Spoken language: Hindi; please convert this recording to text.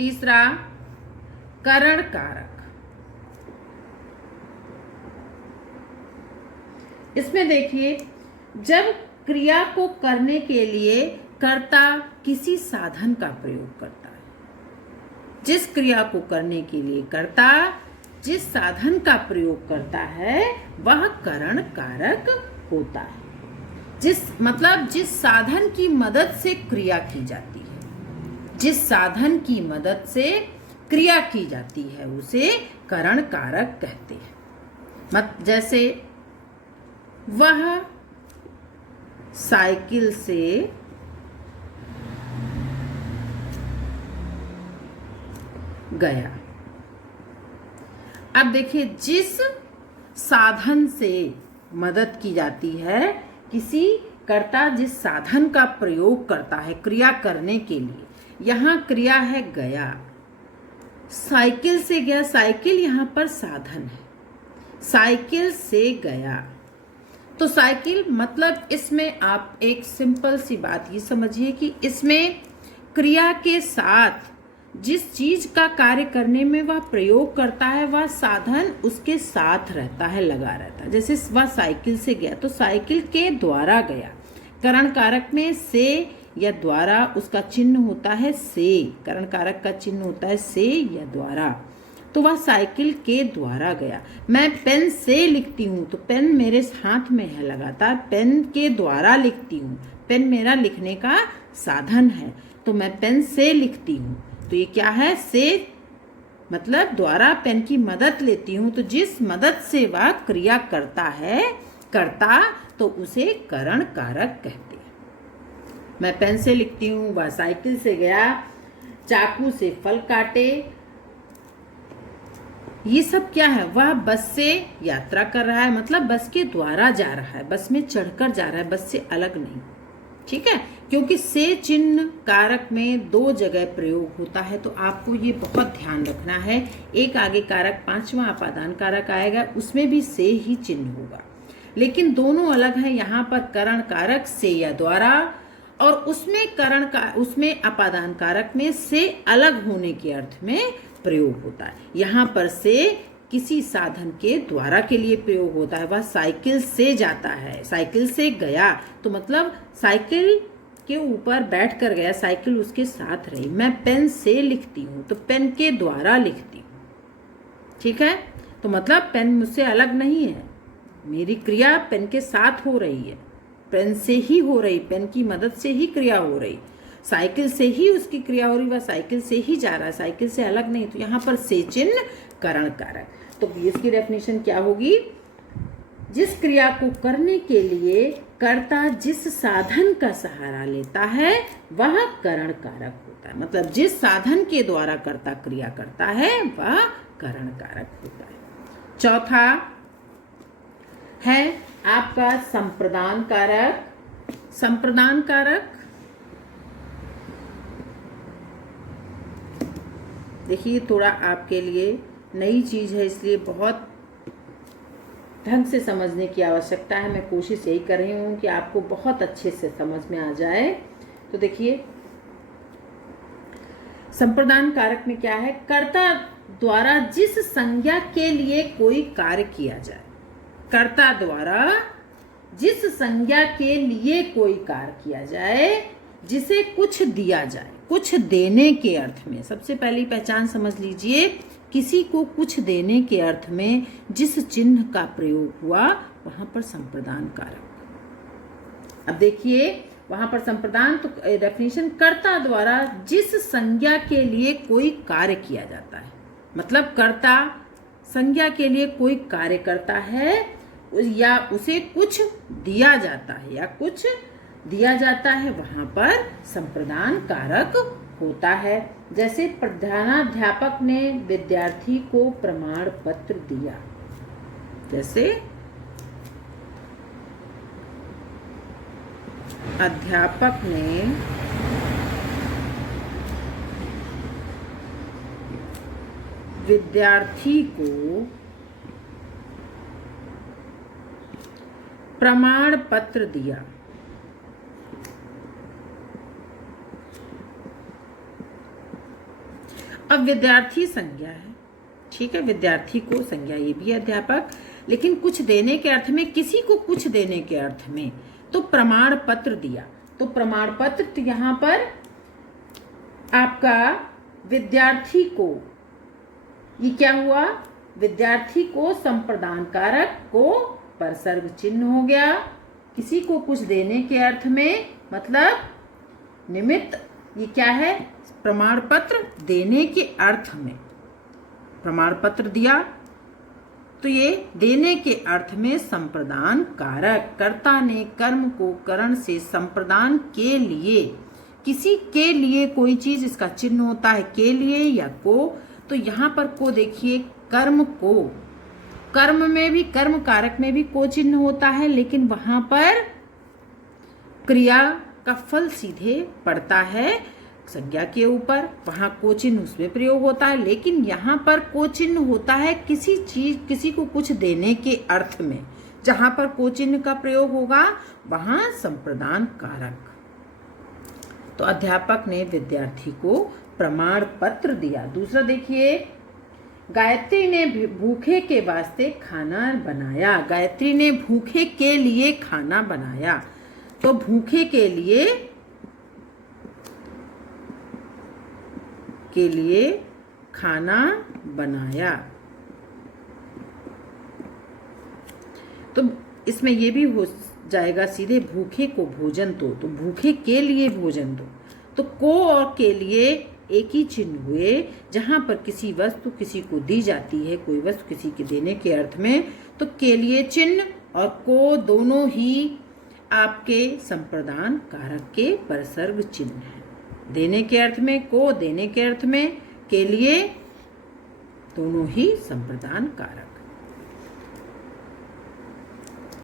तीसरा करण कारक। इसमें देखिए, जब क्रिया को करने के लिए कर्ता किसी साधन का प्रयोग करता है, जिस क्रिया को करने के लिए कर्ता जिस साधन का प्रयोग करता है वह करण कारक होता है। जिस साधन की मदद से क्रिया की जाती है, जिस साधन की मदद से क्रिया की जाती है उसे करण कारक कहते हैं। जैसे वह साइकिल से गया। अब देखिए, जिस साधन से मदद की जाती है, किसी कर्ता जिस साधन का प्रयोग करता है क्रिया करने के लिए, यहाँ क्रिया है गया, साइकिल से गया, साइकिल यहाँ पर साधन है, साइकिल से गया। तो साइकिल मतलब इसमें आप एक सिंपल सी बात ये समझिए कि इसमें क्रिया के साथ जिस चीज का कार्य करने में वह प्रयोग करता है वह साधन उसके साथ रहता है, लगा रहता है। जैसे वह साइकिल से गया तो साइकिल के द्वारा गया, करण कारक में से या द्वारा उसका चिन्ह होता है से, करण कारक का चिन्ह होता है से या द्वारा। तो वह साइकिल के द्वारा गया। मैं पेन से लिखती हूँ तो पेन मेरे हाथ में है लगातार, पेन के द्वारा लिखती हूँ, पेन मेरा लिखने का साधन है, तो मैं पेन से लिखती हूँ। तो ये क्या है, से मतलब द्वारा पेन की मदद लेती हूँ, तो जिस मदद से वह क्रिया करता है कर्ता, तो उसे करण कारक कहते हैं। मैं पेन से लिखती हूँ, वह साइकिल से गया, चाकू से फल काटे, ये सब क्या है, वह बस से यात्रा कर रहा है, मतलब बस के द्वारा जा रहा है, बस में चढ़कर जा रहा है, बस से अलग नहीं। ठीक है, क्योंकि से चिन्ह कारक में दो जगह प्रयोग होता है, तो आपको ये बहुत ध्यान रखना है। एक आगे कारक पांचवा अपादान कारक आएगा, उसमें भी से ही चिन्ह होगा, लेकिन दोनों अलग है। यहाँ पर करण कारक से या द्वारा, और उसमें अपादान कारक में से अलग होने के अर्थ में प्रयोग होता है। यहाँ पर से किसी साधन के द्वारा के लिए प्रयोग होता है। वह साइकिल से जाता है, साइकिल से गया, तो मतलब साइकिल के ऊपर बैठ कर गया, साइकिल उसके साथ रही। मैं पेन से लिखती हूँ तो पेन के द्वारा लिखती हूँ। ठीक है, तो मतलब पेन मुझसे अलग नहीं है, मेरी क्रिया पेन के साथ हो रही है, पेन से ही हो रही, पेन की मदद से ही क्रिया हो रही, साइकिल से ही उसकी क्रिया हो रही, वह साइकिल से ही जा रहा है, साइकिल से अलग नहीं। तो यहाँ पर से चिन्ह करण कारक। तो इसकी डेफिनेशन क्या होगी, जिस क्रिया को करने के लिए कर्ता जिस साधन का सहारा लेता है वह करण कारक होता है। मतलब जिस साधन के द्वारा कर्ता क्रिया करता है वह करण कारक होता है। चौथा है आपका संप्रदान कारक। संप्रदान कारक देखिए, थोड़ा आपके लिए नई चीज है, इसलिए बहुत ढंग से समझने की आवश्यकता है। मैं कोशिश यही कर रही हूँ कि आपको बहुत अच्छे से समझ में आ जाए। तो देखिए, संप्रदान कारक में क्या है, कर्ता द्वारा जिस संज्ञा के लिए कोई कार्य किया जाए, कर्ता द्वारा जिस संज्ञा के लिए कोई कार्य किया जाए, जिसे कुछ दिया जाए, कुछ देने के अर्थ में। सबसे पहली पहचान समझ लीजिए, किसी को कुछ देने के अर्थ में जिस चिन्ह का प्रयोग हुआ वहां पर संप्रदान कारक। अब देखिए, वहां पर संप्रदान, तो डेफिनेशन कर्ता द्वारा जिस संज्ञा के लिए कोई कार्य किया जाता है, मतलब कर्ता संज्ञा के लिए कोई कार्य करता है या उसे कुछ दिया जाता है या कुछ दिया जाता है, वहां पर संप्रदान कारक होता है। जैसे प्रधानाध्यापक ने विद्यार्थी को प्रमाण पत्र दिया, जैसे अध्यापक ने विद्यार्थी को प्रमाण पत्र दिया। अब विद्यार्थी संज्ञा है, ठीक है, विद्यार्थी को संज्ञा, ये भी अध्यापक, लेकिन कुछ देने के अर्थ में, किसी को कुछ देने के अर्थ में, तो प्रमाण पत्र दिया। तो प्रमाण पत्र, तो यहाँ पर आपका विद्यार्थी को, ये क्या हुआ, विद्यार्थी को संप्रदान कारक को परसर्ग चिन्ह हो गया, किसी को कुछ देने के अर्थ में, मतलब निमित्त, ये क्या है, प्रमाण पत्र देने के अर्थ में प्रमाण पत्र दिया, तो ये देने के अर्थ में संप्रदान कारक, कर्ता ने कर्म को करण से संप्रदान के लिए, किसी के लिए कोई चीज, इसका चिन्ह होता है के लिए या को, तो यहाँ पर को देखिए, कर्म को, कर्म में भी, कर्म कारक में भी को चिन्ह होता है, लेकिन वहां पर क्रिया का फल सीधे पड़ता है संज्ञा के ऊपर, वहां को चिन्ह उसमें प्रयोग होता है, लेकिन यहाँ पर को चिन्ह होता है किसी चीज, किसी को कुछ देने के अर्थ में, जहां पर को चिन्ह का प्रयोग होगा वहां संप्रदान कारक। तो अध्यापक ने विद्यार्थी को प्रमाण पत्र दिया। दूसरा देखिए, गायत्री ने भूखे के वास्ते खाना बनाया, गायत्री ने भूखे के लिए खाना बनाया, तो भूखे के लिए खाना बनाया, तो इसमें ये भी हो जाएगा सीधे, भूखे को भोजन दो, तो भूखे के लिए भोजन दो, तो को और के लिए एक ही चिन्ह हुए, जहां पर किसी वस्तु किसी को दी जाती है, कोई वस्तु किसी के देने के अर्थ में, तो के लिए चिन्ह और को दोनों ही आपके संप्रदान कारक के परसर्ग चिन्ह हैं। देने के अर्थ में को, देने के अर्थ में के लिए, दोनों ही संप्रदान कारक।